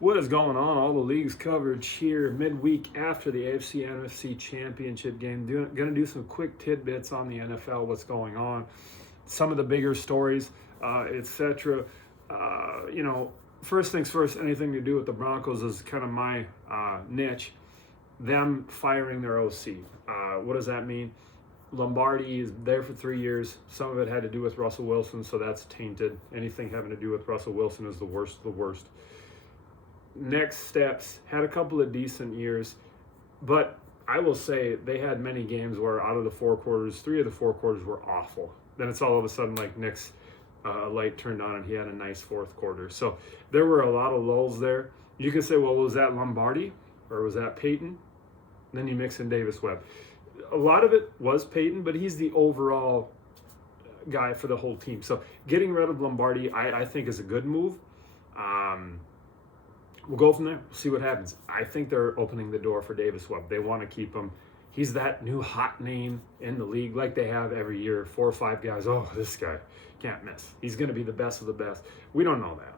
What is going on? All the leagues coverage here midweek after the AFC NFC Championship game. Going to do some quick tidbits on the NFL, what's going on, some of the bigger stories, etc. First things first, anything to do with the Broncos is kind of my niche. Them firing their OC. What does that mean? Lombardi is there for 3 years. Some of it had to do with Russell Wilson, so that's tainted. Anything having to do with Russell Wilson is the worst of the worst. Next steps, had a couple of decent years, but I will say they had many games where out of the 4 quarters, 3 of the 4 quarters were awful. Then it's all of a sudden like Nick's light turned on and he had a nice 4th quarter. So there were a lot of lulls there. You can say, well, was that Lombardi or was that Peyton? And then you mix in Davis Webb. A lot of it was Peyton, but he's the overall guy for the whole team. So getting rid of Lombardi, I think, is a good move. We'll go from there. We'll see what happens. I think they're opening the door for Davis Webb. They want to keep him. He's that new hot name in the league like they have every year. 4 or 5 guys. Oh, this guy can't miss. He's going to be the best of the best. We don't know that.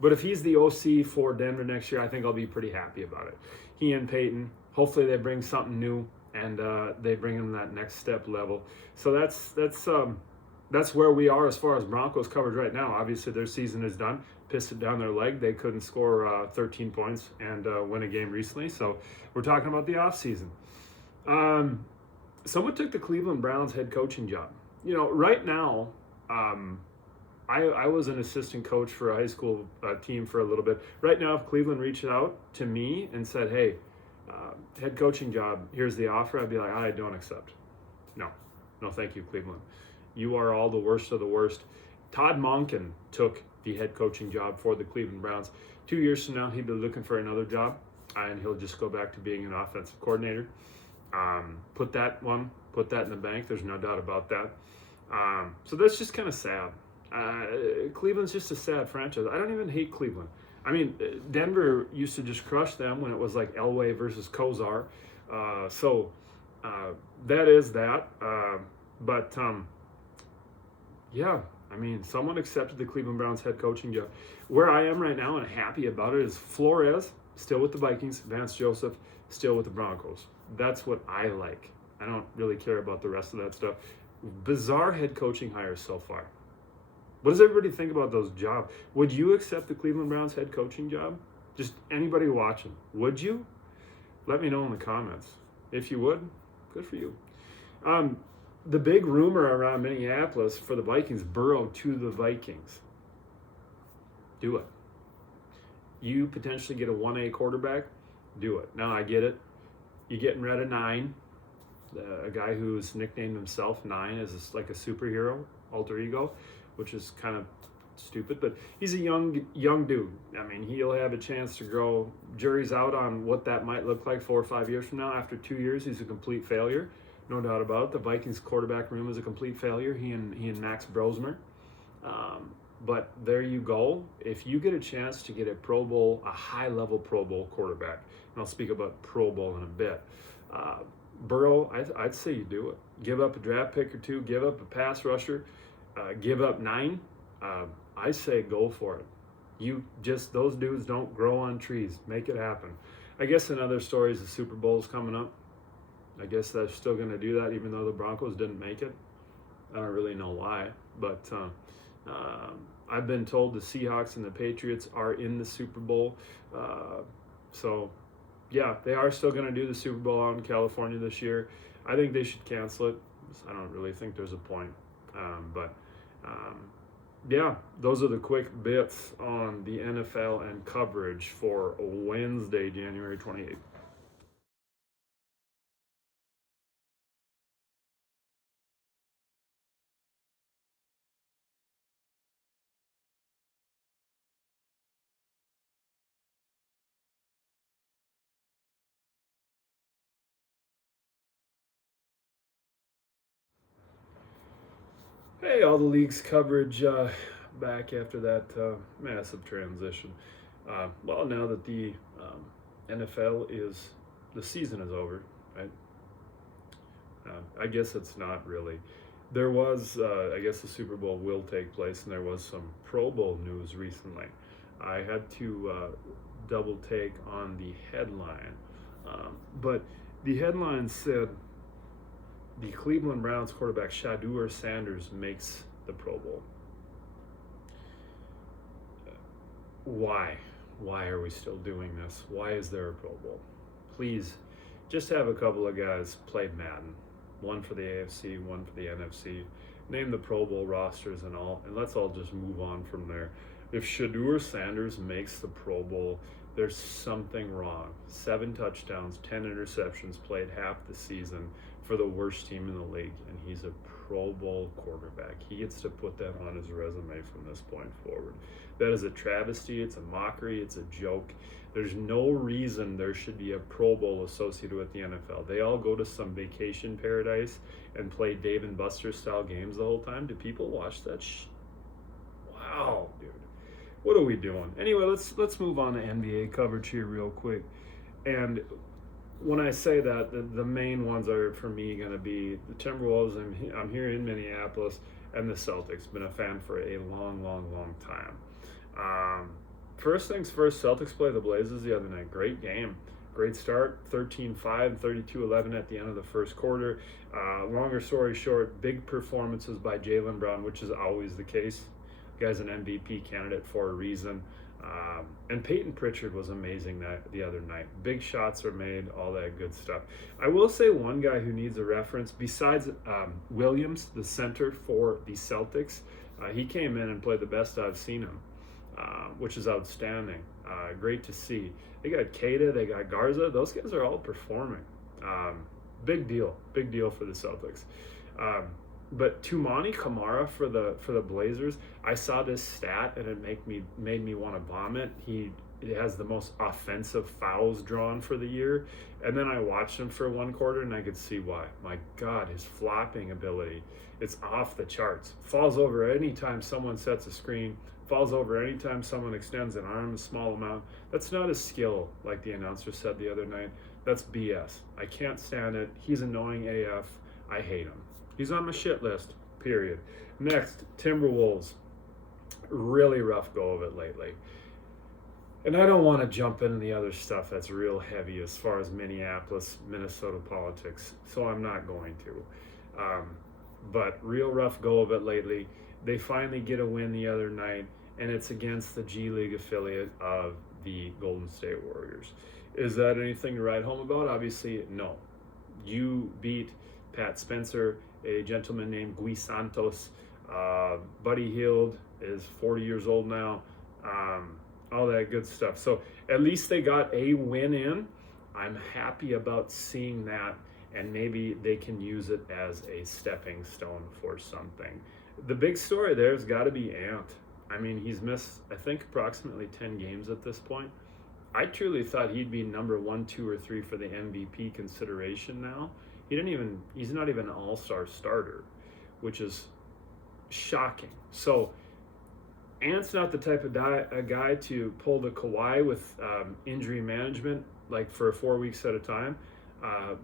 But if he's the OC for Denver next year, I think I'll be pretty happy about it. He and Peyton, hopefully they bring something new and they bring him that next step level. So that's where we are as far as Broncos coverage right now. Obviously, their season is done. Pissed it down their leg. They couldn't score 13 points and win a game recently. So we're talking about the offseason. Someone took the Cleveland Browns head coaching job. Right now, I was an assistant coach for a high school team for a little bit. Right now, if Cleveland reached out to me and said, hey, head coaching job, here's the offer, I'd be like, I don't accept. No, thank you, Cleveland. You are all the worst of the worst. Todd Monken took the head coaching job for the Cleveland Browns. 2 years from now, he'll be looking for another job, and he'll just go back to being an offensive coordinator. Put that in the bank. There's no doubt about that. So that's just kind of sad. Cleveland's just a sad franchise. I don't even hate Cleveland. I mean, Denver used to just crush them when it was like Elway versus Kozar. That is that. Yeah, I mean, someone accepted the Cleveland Browns head coaching job. Where I am right now and happy about it is Flores, still with the Vikings, Vance Joseph, still with the Broncos. That's what I like. I don't really care about the rest of that stuff. Bizarre head coaching hires so far. What does everybody think about those jobs? Would you accept the Cleveland Browns head coaching job? Just anybody watching, would you? Let me know in the comments. If you would, good for you. The big rumor around Minneapolis for the Vikings, Burrow to the Vikings. Do it. You potentially get a 1A quarterback, do it. Now, I get it. You're getting rid of 9. A guy who's nicknamed himself 9 is like a superhero, alter ego, which is kind of stupid, but he's a young dude. I mean, he'll have a chance to grow. Jury's out on what that might look like 4 or 5 years from now. After 2 years, he's a complete failure. No doubt about it. The Vikings quarterback room is a complete failure. He and Max Brosmer. But there you go. If you get a chance to get a Pro Bowl, a high-level Pro Bowl quarterback, and I'll speak about Pro Bowl in a bit, Burrow, I'd say you do it. Give up a draft pick or 2. Give up a pass rusher. Give up 9. I say go for it. Those dudes don't grow on trees. Make it happen. I guess in other stories, the Super Bowl's coming up. I guess they're still going to do that, even though the Broncos didn't make it. I don't really know why, but I've been told the Seahawks and the Patriots are in the Super Bowl. So, yeah, they are still going to do the Super Bowl out in California this year. I think they should cancel it. I don't really think there's a point. Yeah, those are the quick bits on the NFL and coverage for Wednesday, January 28th. Hey, all the leagues coverage back after that massive transition. Well, now that the NFL the season is over, right? I guess it's not really. There was, I guess the Super Bowl will take place, and there was some Pro Bowl news recently. I had to double take on the headline. But the headline said the Cleveland Browns quarterback Shedeur Sanders makes the Pro Bowl. Why? Why are we still doing this? Why is there a Pro Bowl? Please, just have a couple of guys play Madden. One for the AFC, one for the NFC. Name the Pro Bowl rosters and all, and let's all just move on from there. If Shedeur Sanders makes the Pro Bowl, there's something wrong. 7 touchdowns, 10 interceptions, played half the season for the worst team in the league, and he's a Pro Bowl quarterback. He gets to put that on his resume from this point forward. That is a travesty, it's a mockery, it's a joke. There's no reason there should be a Pro Bowl associated with the NFL. They all go to some vacation paradise and play Dave and Buster style games the whole time. Do people watch that? Wow, dude. What are we doing? Anyway, let's move on to NBA coverage here real quick. And when I say that, the main ones are for me going to be the Timberwolves. I'm here in Minneapolis, and the Celtics. Been a fan for a long time. First things first, Celtics play the Blazers the other night. Great game. Great start, 13-5, 32-11 at the end of the first quarter. Longer story short, big performances by Jaylen Brown, which is always the case. The guy's an MVP candidate for a reason. And Peyton Pritchard was amazing the other night. Big shots are made, all that good stuff. I will say one guy who needs a reference, besides Williams, the center for the Celtics, he came in and played the best I've seen him, which is outstanding. Great to see. They got Keita, they got Garza. Those guys are all performing. Big deal for the Celtics. But Tumani Kamara for the Blazers, I saw this stat and it made me want to vomit. He has the most offensive fouls drawn for the year, and then I watched him for one quarter and I could see why. My God, his flopping ability, it's off the charts. Falls over anytime someone sets a screen, falls over anytime someone extends an arm a small amount. That's not a skill, like the announcer said the other night. That's BS. I can't stand it. He's annoying AF. I hate him. He's on my shit list, period. Next, Timberwolves. Really rough go of it lately. And I don't want to jump into the other stuff that's real heavy as far as Minneapolis, Minnesota politics, so I'm not going to. But real rough go of it lately. They finally get a win the other night, and it's against the G League affiliate of the Golden State Warriors. Is that anything to write home about? Obviously, no. You beat Pat Spencer, a gentleman named Guy Santos. Buddy Hield is 40 years old now. All that good stuff. So at least they got a win in. I'm happy about seeing that, and maybe they can use it as a stepping stone for something. The big story there has got to be Ant. I mean, he's missed, I think, approximately 10 games at this point. I truly thought he'd be number 1, 2, or 3 for the MVP consideration now. He's not even an all-star starter, which is shocking. So Ant's not the type of guy to pull the Kawhi with injury management, like for 4 weeks at a time.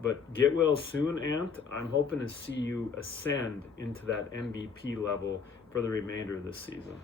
But get well soon, Ant. I'm hoping to see you ascend into that MVP level for the remainder of this season.